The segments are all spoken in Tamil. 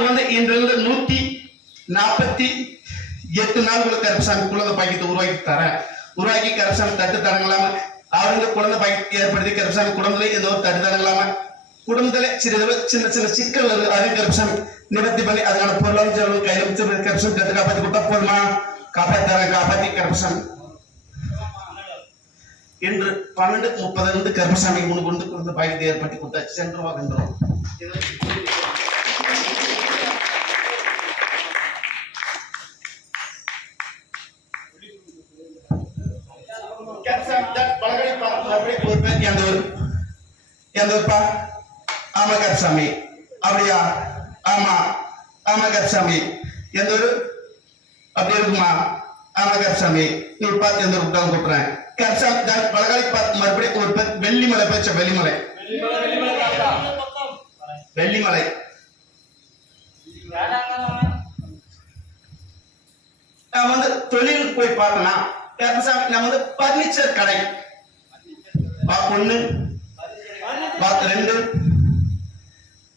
உங்களுக்கு இன்றிலிருந்து 148 நாளுக்குள்ள கருப்பசாமி குழந்தை பாக்கியத்தை உருவாக்கி கருப்பசாமி தட்டு தடங்கலாம அவங்க குழந்தை பாக்கியத்தை ஏற்படுத்தி கருப்பசாமி குடும்பத்துல ஏதோ தட்டு தடங்கலாம குடும்பத்துல சின்ன சின்ன சிக்கல் அது கருப்பசாமி நிவர்த்தி பண்ணி அதுக்கான பொருளாதார கையில கருப்பசாமி தட்டு காப்பாத்தி கொடுத்தா போதுமா? காப்பாத்தி கருப்பசாமி என்று 12:30 கருப்பசாமி கொண்டு குழந்தை பாக்கியத்தை ஏற்படுத்தி கொடுத்தாச்சு. சென்று வாங்கன்றோம். ஆமா கருப்பசாமி அப்படியா? ஆமா ஆமா கருப்பசாமி எந்த ஒரு அப்படி இருக்குமா? ஆமா கருப்பசாமி நீ பார்த்து எந்த விட்டாலும் கூப்பிடுறேன். கருப்பசாமி பலகாலி பார்த்து மறுபடியும் ஒரு பேர் வெள்ளிமலை பேச்ச வெள்ளிமலை நான் வந்து தொழில் போய் பார்த்தனா கருப்பசாமி நான் வந்து பர்னிச்சர் கடை பாக்கு 1 பாக்கு 2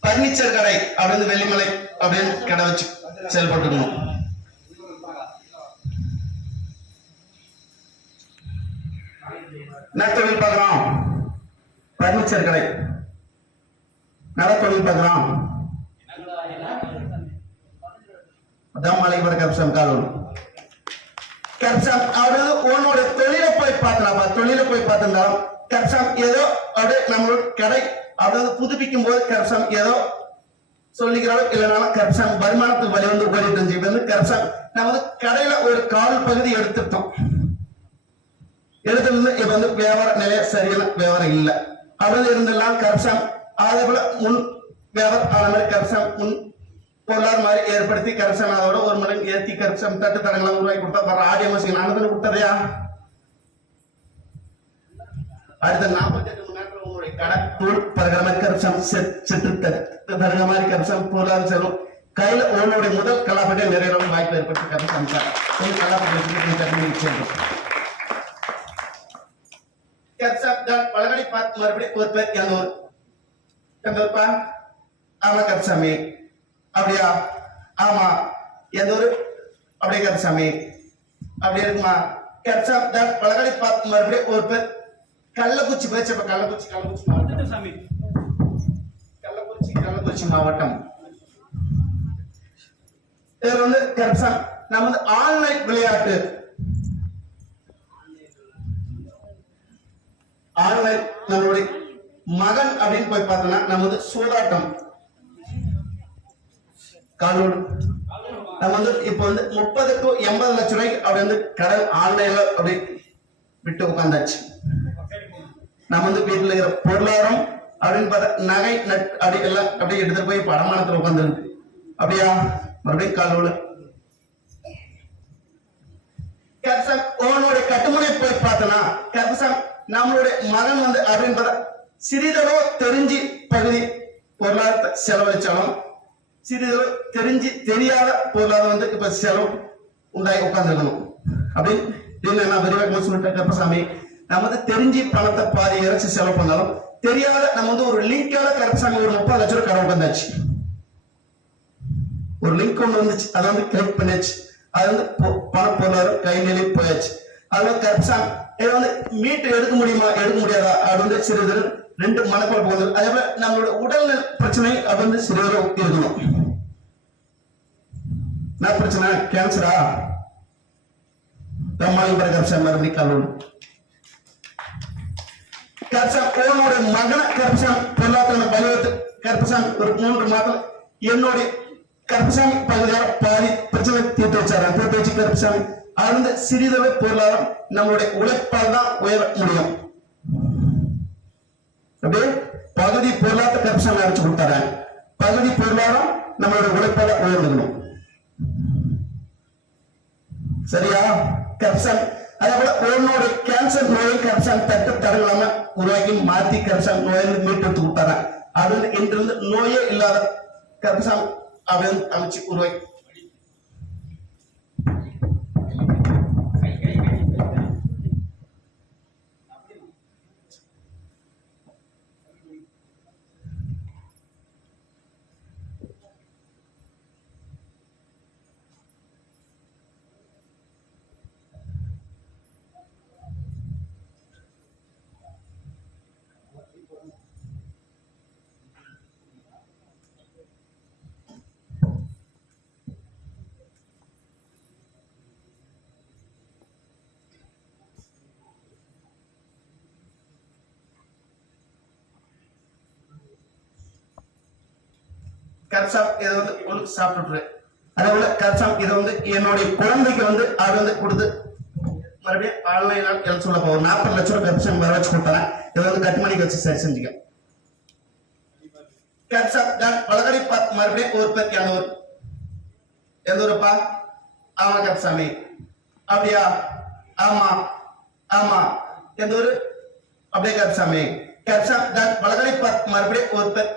பர்னிச்சர் கடை அப்படின்னு வெள்ளிமலை அப்படின்னு கடை வச்சு செயல்பட்டுக்கணும். என்ன தொழில் பார்க்கிறோம்? பர்னிச்சர் கடை. நல்ல தொழில் பார்க்கிறோம். அதான் மலைபுர கருப்பசாமி காலம். கருப்பசாமி அவரு உன்னோட தொழிலை போய் பார்த்தலாம். தொழிலை போய் பார்த்திருந்தாலும் கருப்பசாமி ஏதோ அப்படியே நம்மளோட கடை அப்படியே புதுப்பிக்கும் போது கருப்பசாமி ஏதோ சொல்லிக்கிறாலும் இல்லைனாலும் கருப்பசாமி வருமானத்துக்கு வழி வந்து ஓடிட்டு வந்து கருப்பசாமி நம்ம வந்து கடையில ஒரு கால் பகுதி எடுத்துட்டோம். எடுத்துருந்து இப்ப வந்து வியாபார நிலைய சரியான வியாபாரம் இல்லை. அப்படி இருந்தெல்லாம் கருப்பசாமி அதே போல முன் வியாபாரம் ஆன மாதிரி கருப்பசாமி முன் பொருளாதார மாதிரி ஏற்படுத்தி கருப்பசாமி அதோட ஒரு மடங்கு ஏற்றி கருப்பசாமி தட்டு தடங்களாம் உருவாக்கி கொடுத்தா வர ஆடியோ நானு கொடுத்ததையா? அடுத்த 48 மணி நேரத்தில் உங்களுடைய கடை பரகிற மாதிரி கருப்பசாமி செட்டு தருகிற மாதிரி கருப்பசாமி பொருளாதார செல்வம் கையில உன்னுடைய முதல் கலாபட்டை நிறைய வாய்ப்பு ஏற்படுத்தி கருப்பசாமி பலகடி பார்த்து மறுபடியும் ஒரு பேர் எந்த ஊர்ப்பா? ஆமா கருப்பசாமி அப்படியா? ஆமா எந்த ஊரு? அப்படியே கருப்பசாமி அப்படி இருக்குமா? கருப்பசாமி பலகடி பார்த்து மறுபடியும் ஒரு பேர் கள்ளக்குறிச்சி போயிடுச்சு. கள்ளக்குறிச்சி மாவட்டம். இவர் வந்து கருப்பசாமி நம்ம வந்து ஆன்லைன் விளையாட்டு ஆன்லைன் நம்மளுடைய மகன் அப்படின்னு போய் பார்த்தோம்னா நம்ம வந்து சூதாட்டம் காலோடு நம்ம வந்து இப்ப வந்து 30 to 80 லட்சம் ரூபாய்க்கு அப்படி வந்து கடன் ஆன்லைன்ல அப்படி விட்டு உட்காந்தாச்சு. நம்ம வந்து வீட்டுல இருக்கிற பொருளாதாரம் அப்படின்னு பார்த்தா நகை நட் அப்படி எல்லாம் அப்படியே எடுத்துட்டு போய் படமானத்துல உட்காந்துருக்கு. அப்படியா? மறுபடியும் காலோடு கருப்பசாமி உன்னுடைய கட்டுமுறை போய் பார்த்தனா கருப்பசாமி நம்மளுடைய மகன் வந்து அப்படின்னு பார்த்தா சிறிதளவு தெரிஞ்சு பகுதி பொருளாதாரத்தை செலவழிச்சாலும் சிறிதளவு தெரிஞ்சு தெரியாத பொருளாதாரம் வந்து இப்ப செலவு உண்டாகி உட்கார்ந்துருக்கணும் அப்படின்னு நான் விரிவாக்கமா சொல்லிட்டேன். கருப்பசாமி நம்ம வந்து தெரிஞ்சு பணத்தை பாதி இறைச்சி செலவு பண்ணாலும் தெரியாத நம்ம வந்து ஒரு லிங்கால கருப்பசாமி ஒரு 30 லட்சம் ரூபாய் கடை உட்காந்தாச்சு. ஒரு லிங்க் ஒன்று வந்துச்சு, அதை வந்து கிளிக் பண்ணியாச்சு. அது வந்து பண பொருளாதாரம் கை நிலை போயாச்சு. அது கருப்பசாமி இதை வந்து மீட்டு எடுக்க முடியுமா எடுக்க முடியாதா அது வந்து சிறிது 2 மனக்குழப்பம் வந்து அதே போல நம்மளோட உடல் பிரச்சனை அது வந்து சிறிது இருக்கணும். என்ன பிரச்சனை? கேன்சரா? மலைபுர கருப்பசாமி மறுபடியும் காலோடு கருப்பசாமி உன்னோட மகன கருப்பசாமி பொருளாதார வலியுறுத்து கருப்பசாமி ஒரு 3 மாதம் என்னுடைய கருப்பசாமி பகுதியாக பாதி பிரச்சனை தீர்த்து வச்சு கருப்பசாமி அது சிறிதளவு பொருளாதாரம் நம்மளுடைய உழைப்பால் தான் உயர முடியும். அப்படியே பகுதி பொருளாதார கருப்பசாமி அரைச்சு கொடுத்தாரு. பகுதி பொருளாதாரம் நம்மளுடைய உழைப்பால உயர்ந்துக்கணும். சரியா? கருப்பசாமி அதே போல உன்னோட கேன்சர் நோய் கருப்பசாமி தட்டு தடங்களாம உருவாக்கி மாத்தி கருப்பசாமி நோயிலிருந்து மீட்டு எடுத்து கொடுத்தாரு. அது இன்றிலிருந்து நோயே இல்லாத கருப்பசாமி அப்படின்னு அமைச்சு உருவாக்கி கர்ப்சாம் இதை வந்து உனக்கு சாப்பிட்டுரு. அதே போல கர்ப்சாம் இதை வந்து என்னுடைய குழந்தைக்கு வந்து அது வந்து கொடுத்து மறுபடியும் ஆன்லைன்ல எழுத சொல்ல போவோம். 40 லட்சம் ரூபாய் கர்ப்சாம் வர வச்சு கொடுத்தாங்க. இதை வந்து கட்டுமணிக்கு வச்சு சரி செஞ்சுக்க. கர்ப்சாம் நான் பலகடி மறுபடியும் ஒரு பேர் எந்த ஊருப்பா? ஆமா கர்ப்சாமி. அப்படியா? ஆமா ஆமா. எந்த ஊரு? அப்படியே கர்ப்சாமி. கர்ப்சாம் நான் பலகடி மறுபடியும் ஒரு பேர்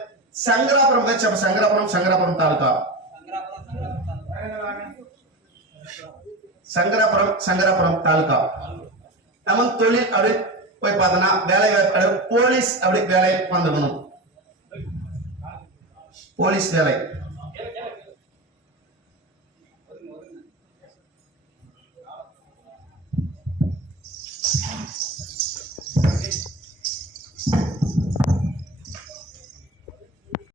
சங்கராபுரம் பேச்சு. அப்ப சங்கராபுரம் தாலுகா. சங்கராபுரம் தாலுகா. நம்ம தொழில் அப்படி போய் பார்த்தோம்னா வேலை வாய்ப்பு போலீஸ் அப்படி வேலை வந்துடணும். போலீஸ் வேலை